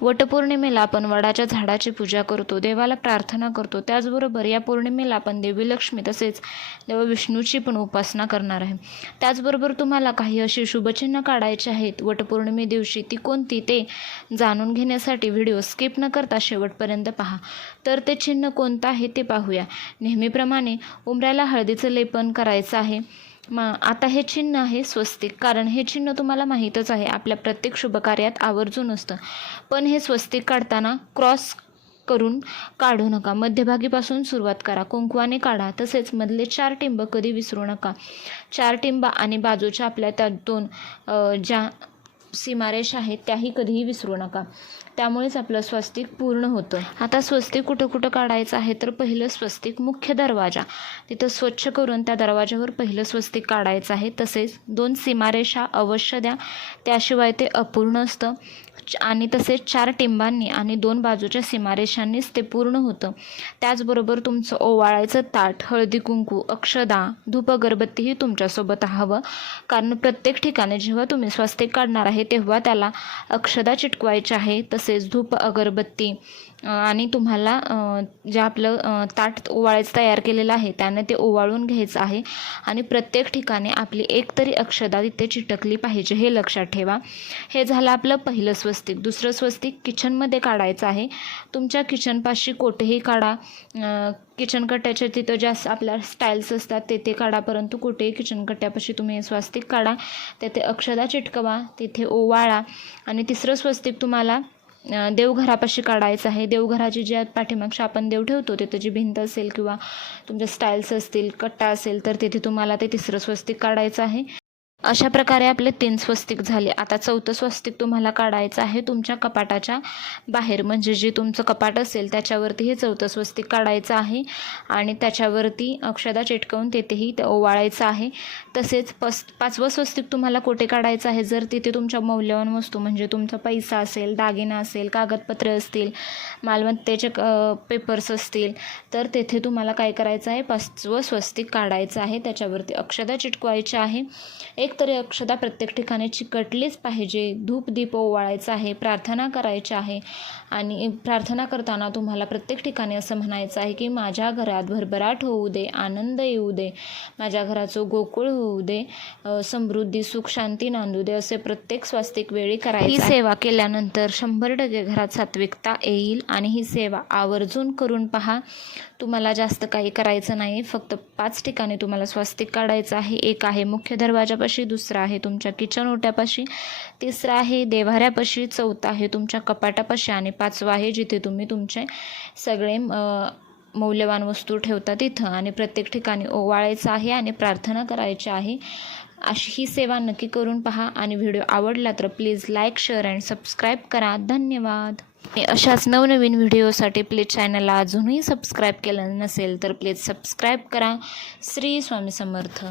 वटपौर्णिमेला आपण वडाच्या झाडाची पूजा करतो देवाला प्रार्थना करतो. त्याचबरोबर या पौर्णिमेला आपण देवी लक्ष्मी तसेच देव विष्णूची पण उपासना करणार आहे. त्याचबरोबर तुम्हाला काही अशी शुभचिन्ह काढायची आहेत वटपौर्णिमे दिवशी ती कोणती ते जाणून घेण्यासाठी व्हिडिओ स्किप न करता शेवटपर्यंत पहा. तर ते चिन्ह कोणतं आहे ते पाहूया. नेहमीप्रमाणे उमऱ्याला हळदीचं लेपन करायचं आहे. मा आता हे चिन्ह आहे स्वस्तिक कारण हे चिन्ह तुम्हाला माहीतच आहे. आपल्या प्रत्येक शुभकार्यात आवर्जून असतं. पण हे स्वस्तिक काढताना क्रॉस करून काढू नका. मध्यभागीपासून सुरुवात करा. कुंकवाने काढा. तसेच मधले चार टिंब कधी विसरू नका. चार टिंब आणि बाजूच्या आपल्या त्या दोन ज्या सीमारेष आहेत त्याही कधीही विसरू नका. त्यामुळेच आपलं स्वस्तिक पूर्ण होतं. आता स्वस्तिक कुठं कुठं काढायचं आहे तर पहिलं स्वस्तिक मुख्य दरवाजा. तिथं स्वच्छ करून त्या दरवाजावर पहिलं स्वस्तिक काढायचं आहे. तसेच दोन सीमारेषा अवश्य द्या. त्याशिवाय ते अपूर्ण असतं. आणि तसेच चार टिंबांनी आणि दोन बाजूच्या सीमारेषांनीच ते पूर्ण होतं. त्याचबरोबर तुमचं ओवाळायचं ताट हळदी कुंकू अक्षदा धूप अगरबत्तीही तुमच्यासोबत हवं कारण प्रत्येक ठिकाणी जेव्हा तुम्ही स्वस्तिक काढणार आहे तेव्हा त्याला अक्षदा चिटकवायची आहे. तसेच धूप अगरबत्ती आणि तुम्हाला जे आपलं ताट ओवाळायचं तयार केलेलं आहे त्याने ते ओवाळून घ्यायचं आहे. आणि प्रत्येक ठिकाणी आपली एक तरी अक्षदा तिथे चिटकली पाहिजे हे लक्षात ठेवा. हे झालं आपलं पहिलं स्वस्तिक. दुसरं स्वस्तिक किचनमध्ये काढायचं आहे. तुमच्या किचनपाशी कोठेही काढा. किचन कट्ट्याच्या तिथं ज्या आपल्या स्टाईल्स असतात तेथे काढा. परंतु कुठेही किचन कट्ट्यापाशी तुम्ही स्वस्तिक काढा. तेथे अक्षदा चिटकवा. तिथे ओवाळा. आणि तिसरं स्वस्तिक तुम्हाला देवघरापाशी काढायचं आहे. देवघराची ज्या पाठीमागशी आपण देव ठेवतो तिथं जी भिंत असेल किंवा तुमच्या स्टाईल्स असतील कट्टा असेल तर तिथे तुम्हाला ते तिसरं स्वस्तिक काढायचं आहे. अशा प्रकारे आपले तीन स्वस्तिक झाले. आता चौथं स्वस्तिक तुम्हाला काढायचं आहे तुमच्या कपाटाच्या बाहेर. म्हणजे जे तुमचं कपाट असेल त्याच्यावरती हे चौथं स्वस्तिक काढायचं आहे. आणि त्याच्यावरती अक्षदा चिटकवून तेथेही ते ओवाळायचं आहे. तसेच पस पाचवं स्वस्तिक तुम्हाला कोठे काढायचं आहे? जर तिथे तुमच्या मौल्यवान वस्तू म्हणजे तुमचा पैसा असेल दागिना असेल कागदपत्रे असतील मालमत्तेचे पेपर्स असतील तर तेथे तुम्हाला काय करायचं आहे? पाचवं स्वस्तिक काढायचं आहे. त्याच्यावरती अक्षदा चिटकवायची आहे. एक तरी अक्षदा प्रत्येक ठिकाणी चिकटलीच पाहिजे. धूप दीप ओवाळायचा आहे प्रार्थना करायची आहे आणि प्रार्थना करताना तुम्हाला प्रत्येक ठिकाणी असं म्हणायचं आहे की माझ्या घरात भरभराट होऊ दे आनंद येऊ दे. माझ्या घराचं गोकुळ होऊ दे समृद्धी सुख शांती नांदू दे असे प्रत्येक स्वास्तिक वेळी करायची ही सेवा केल्यानंतर शंभर टक्के घरात सात्विकता येईल आणि ही सेवा आवर्जून करून पहा. तुम्हाला जास्त काही करायचं नाही फक्त पाच ठिकाणी तुम्हाला स्वस्तिक काढायचं आहे. एक आहे मुख्य दरवाजापाशी दुसरा आहे तुमच्या किचन ओट्यापाशी तिसरा आहे देव्हाऱ्यापाशी चौथा आहे तुमच्या कपाटापाशी आणि पाचवा आहे जिथे तुम्ही तुमचे सगळे मौल्यवान वस्तू ठेवता तिथं. आणि प्रत्येक ठिकाणी ओवाळायचं आहे आणि प्रार्थना करायची आहे. अशी ही सेवा नक्की करून पहा आणि व्हिडिओ आवडला तर please like share and subscribe करा. धन्यवाद. आणि अशाच नवनवीन व्हिडिओसाठी प्लीज चॅनलला अजूनही सबस्क्राईब केलं नसेल तर प्लीज सबस्क्राईब करा. श्री स्वामी समर्थ.